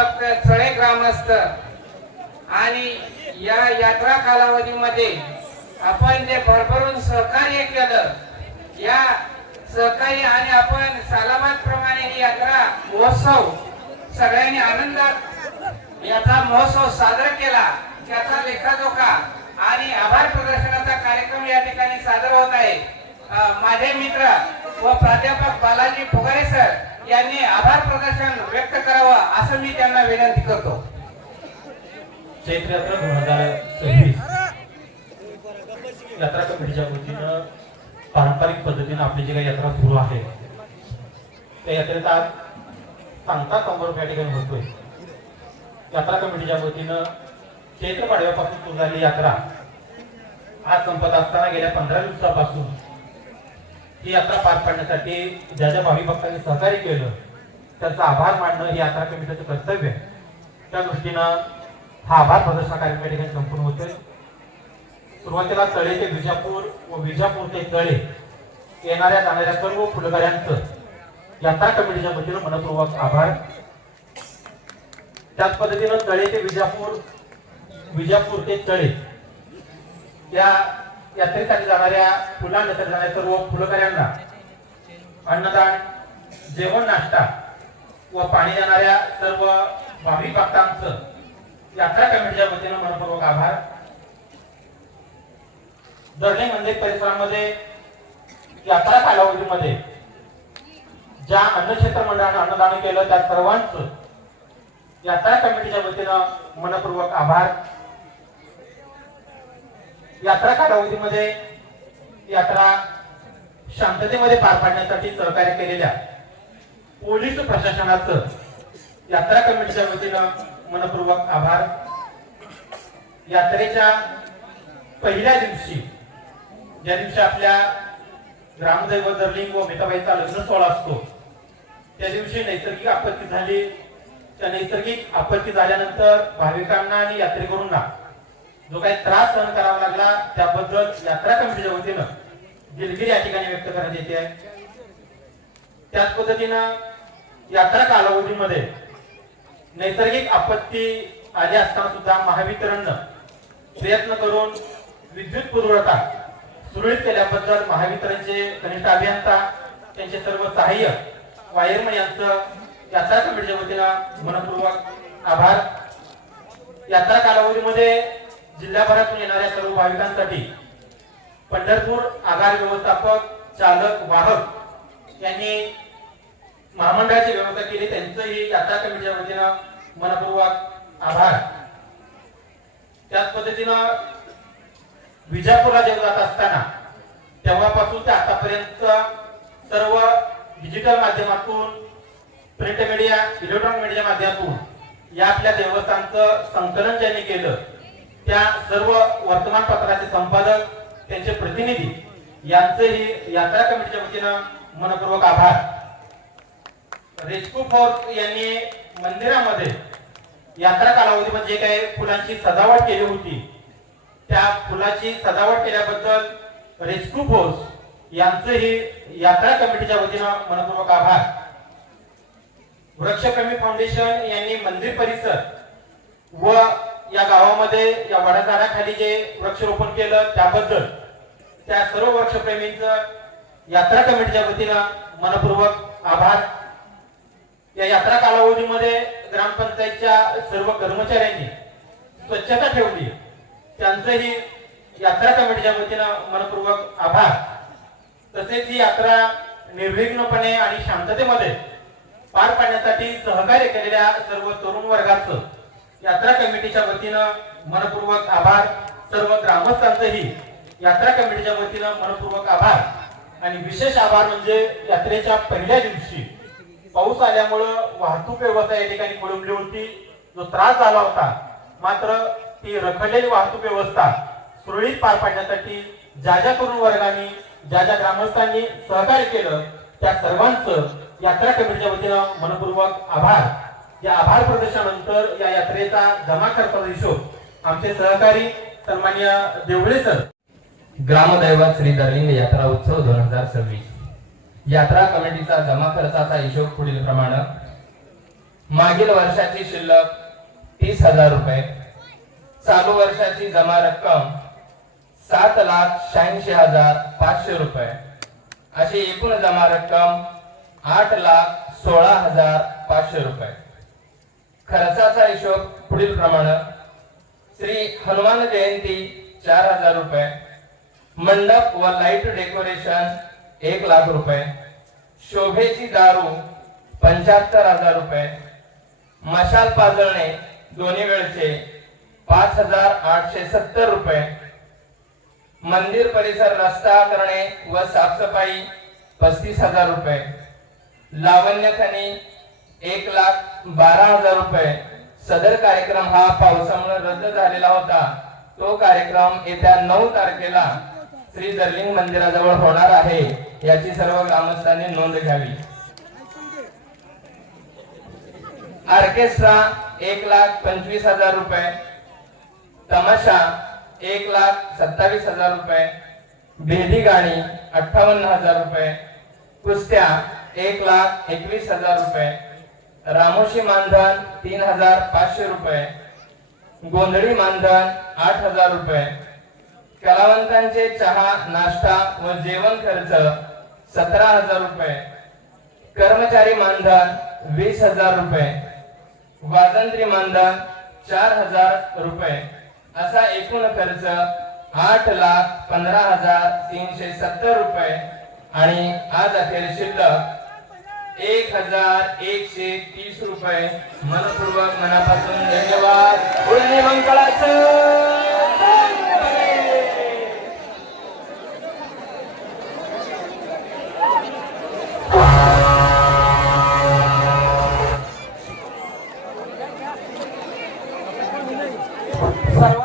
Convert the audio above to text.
भक्त सगळे ग्रामस्थ आणि या यात्रा कालावधीमध्ये आपण जे भरभरून सहकार्य केलं, या सहकार्य आणि आपण सालाबाद प्रमाणे ही यात्रा महोत्सव सगळ्यांनी आनंदात याचा महोत्सव साजरा केला, त्याचा लेखाजोखा आणि आभार प्रदर्शनाचा कार्यक्रम या ठिकाणी सादर होत आहे. माझे मित्र व प्राध्यापक बालाजी फुगारे सर यांनी आभार प्रदर्शन व्यक्त करावं असं मी त्यांना विनंती करतो. चैत्र 2026 यात्रा कमिटीच्या वतीनं पारंपरिक पद्धतीने आपली जी काही यात्रा सुरू आहे त्या यात्रेचा आज सांगता समारोप या ठिकाणी होतोय. यात्रा कमिटीच्या वतीनं चैत्र पाडव्यापासून सुरू झालेली यात्रा आज संपत असताना गेल्या 15 दिवसापासून ही यात्रा पार पाडण्यासाठी ज्या ज्या भावी भक्तांनी सहकार्य केलं त्यांचा आभार मानणं हे यात्रा कमिटीचं कर्तव्य आहे. त्या दृष्टीनं हा आभार प्रदर्शन कार्यक्रम या ठिकाणी संपूर्ण होतोय. सुरुवातीला तळे ते विजापूर व विजापूर ते तळे येणाऱ्या जाणाऱ्या सर्व फुलगाड्यांचं यात्रा कमिटीच्या वतीनं मनपूर्वक आभार. त्याच पद्धतीनं तळे ते विजापूर, विजापूर ते तळे या यात्रेसाठी जाणाऱ्या फुलांसाठी जाणाऱ्या सर्व फुलगाड्यांना अन्नदान, जेवण, नाश्ता व पाणी देणाऱ्या सर्व भाविक भक्तांचं यात्रा कमिटीच्या वतीनं मनपूर्वक आभार. दर्णे मंदिर परिसरामध्ये यात्रा कालावधीमध्ये ज्या अन्नक्षेत्र मंडळानं अन्नदान केलं त्या सर्वांचं यात्रा कमिटीच्या वतीनं मनपूर्वक आभार. यात्रा कालावधीमध्ये यात्रा शांततेमध्ये पार पाडण्यासाठी सहकार्य केलेल्या पोलीस प्रशासनाचं यात्रा कमिटीच्या वतीनं मनपूर्वक आभार. यात्रेच्या पहिल्या दिवशी ज्या दिवशी आपल्या ग्रामदैवत दर्लिंग व मिताबाईचा लग्न सोहळा असतो त्या दिवशी नैसर्गिक आपत्ती झाली. त्या नैसर्गिक आपत्ती झाल्यानंतर भाविकांना आणि यात्रेकरूंना जो काही त्रास सहन करावा लागला त्याबद्दल यात्रा कमिटीच्या वतीनं दिलगिरी या ठिकाणी व्यक्त करण्यात येते आहे. त्याच पद्धतीनं यात्रा कालावधीमध्ये नैसर्गिक आपत्ती आली असताना सुद्धा महावितरणनं प्रयत्न करून विद्युत पुरवठा सुरळीत केल्याबद्दल महावितरणचे कनिष्ठ अभियंता, त्यांचे सर्व सहाय्यक, वायरमन यांचं यात्रा कमिटीच्या वतीनं मनपूर्वक आभार. यात्रा कालावधीमध्ये जिल्ह्याभरातून येणाऱ्या सर्व भाविकांसाठी पंढरपूर आगार व्यवस्थापक, चालक, वाहक यांनी महामंडळाची व्यवस्था केली, त्यांचंही यात्रा कमिटीच्या वतीनं मनपूर्वक आभार. त्याच पद्धतीनं विजापूरला जेव्हा जात असताना तेव्हापासून ते आतापर्यंत सर्व डिजिटल माध्यमातून, प्रिंट मीडिया, इलेक्ट्रॉनिक मीडिया माध्यमातून या आपल्या देवस्थानचं संकलन ज्यांनी केलं त्या सर्व वर्तमानपत्राचे संपादक, त्यांचे प्रतिनिधी यांचेही यात्रा कमिटीच्या वतीनं मनपूर्वक आभार. रेस्क्यू फोर्स यांनी मंदिरामध्ये यात्रा कालावधीमध्ये जे काही फुलांची सजावट केली होती त्या फुलाची सजावट केल्याबद्दल रेस्क्यू फोर्स यांचेही यात्रा कमिटीच्या वतीनं मनपूर्वक आभार. वृक्षप्रेमी फाउंडेशन यांनी मंदिर परिसर व या गावामध्ये या वडाझाडाखाली जे वृक्षारोपण केलं त्याबद्दल त्या सर्व वृक्षप्रेमींचं यात्रा कमिटीच्या वतीनं मनपूर्वक आभार. या यात्रा कालावधीमध्ये ग्रामपंचायतच्या सर्व कर्मचाऱ्यांनी स्वच्छता ठेवली, त्यांचंही यात्रा कमिटीच्या वतीनं मनपूर्वक आभार. तसेच ही यात्रा निर्विघ्नपणे आणि शांततेमध्ये पार पाडण्यासाठी सहकार्य केलेल्या सर्व तरुण वर्गाचं यात्रा कमिटीच्या वतीनं मनपूर्वक आभार. सर्व ग्रामस्थांचंही यात्रा कमिटीच्या वतीनं मनपूर्वक आभार. आणि विशेष आभार म्हणजे यात्रेच्या पहिल्या दिवशी पाऊस आल्यामुळं वाहतूक व्यवस्था या ठिकाणी खोळंबली होती, जो त्रास झाला होता, मात्र ती रखडलेली वाहतूक व्यवस्था सुरळीत पार पाडण्यासाठी ज्या ज्या तरुण वर्गाने, ज्या ज्या ग्रामस्थांनी सहकार्य केलं त्या सर्वांचं यात्रा कमिटीच्या वतीनं मनपूर्वक आभार. या आभार प्रदर्शनानंतर या यात्रेचा जमा खर्चाचा हिशोब आमचे सहकारी सन्माननीय देवळे सर. ग्रामदैवत श्री दर्लिंग यात्रा उत्सव 2026 यात्रा कमिटीचा जमा खर्चाचा हिशोब पुढील प्रमाणे. मागील वर्षाची शिल्लक 30,000 रुपये, चालू वर्षाची जमा रक्कम 7,86,500 रुपये, अशी एकूण जमा रक्कम 8,16,500 रुपये. खर्चाचा हिशोब पुढील प्रमाणे: श्री हनुमान जयंती 4,000 रुपये, मंडप व लाईट डेकोरेशन 1,00,000 रुपये, शोभेची दारू 75,000 रुपये, मशाल पाजळणे दोन्ही वेळचे 5,870 रुपये, मंदिर परिसर रस्ता करणे व साफसफाई 35,000 रुपये, लावण्य खनी 1,12,000 रुपये. सदर कार्यक्रम हा पावसामुळे रद्द झालेला होता. तो कार्यक्रम येत्या 9 तारखेला श्री दर्लिंग मंदिराजवळ होणार आहे, याची सर्व ग्रामस्थांनी नोंद घ्यावी. ऑर्केस्ट्रा 1,25,000 रुपये, तमाशा 1,27,000 रुपये, भेदी गाणी 58,000 रुपये, कुस्त्या 1,21,000 रुपये, रामोशी मानधन 3,500 रुपये, गोंधळी मानधन 8,000 रुपये, कलावंतांचे चहा नाश्ता व जेवण खर्च 17,000 रुपये, कर्मचारी मानधन 20,000 रुपये, वाजंत्री मानधन 4,000 रुपये, असा एकूण खर्च 8,15,370 रुपये. आणि आज अखेर शिल्लक 1,130 रुपये. मनपूर्वक मनापासून धन्यवाद. पुढे मंगळा.